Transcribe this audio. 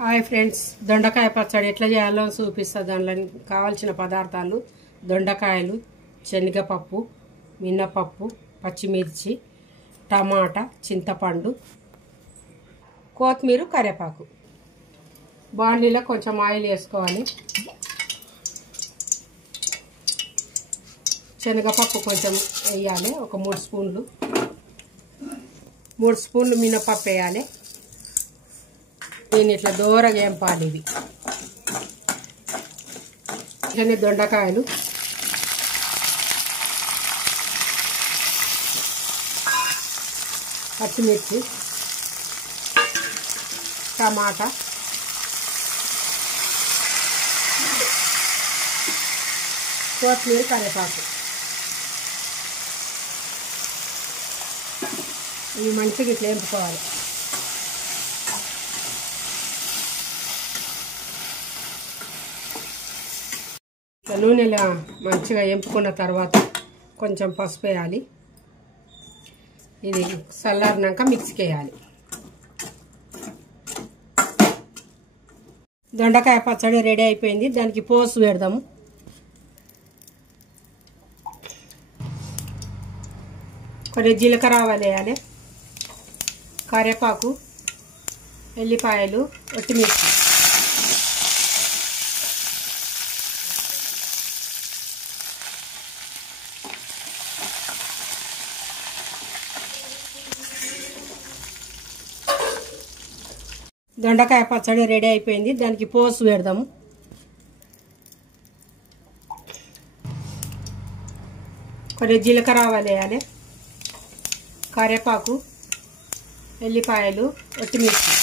Hi friends, దొండకాయ పచ్చడి ఎట్లా చేయాలో చూపిస్తా. దానిలో కావాల్సిన పదార్థాలు: దొండకాయలు, శనగపప్పు, మినపప్పు, పచ్చిమిర్చి, టమాటా, చింతపండు, కొత్తిమీర, కరివేపాకు. బాండీలో కొంచెం ఆయిల్ వేసుకోవాలి. శనగపప్పు కొంచెం వేయాలి, ఒక 3 స్పూన్లు. 3 స్పూన్లు మినపప్పు వేయాలి. దీన్ని ఇట్లా దూరగా వేంపాలి. ఇవి ఇట్లనే దొండకాయలు, పచ్చిమిర్చి, టమాటా, కొత్తిమీర, కరివేపాకు. ఇవి మంచిగా ఇట్లా వేంపుకోవాలి. నూనెలో మంచిగా వేంపుకున్న తర్వాత కొంచెం పసుపు వేయాలి. ఇది చల్లారినాక మిక్సీకి వేయాలి. దొండకాయ పచ్చడి రెడీ అయిపోయింది. దానికి పోసు పెడదాము. కొన్ని జీలకర్ర ఆవాలు వేయాలి, కరివేపాకు, ఎల్లిపాయలు, ఒట్టిమిర్చి. దొండకాయ పచ్చడి రెడీ అయిపోయింది. దానికి పోసు పెడదాము. కొన్ని జీలకర్ర ఆవాలు వేయాలి, కరివేపాకు, ఎల్లిపాయలు, ఒట్టిమిర్చి.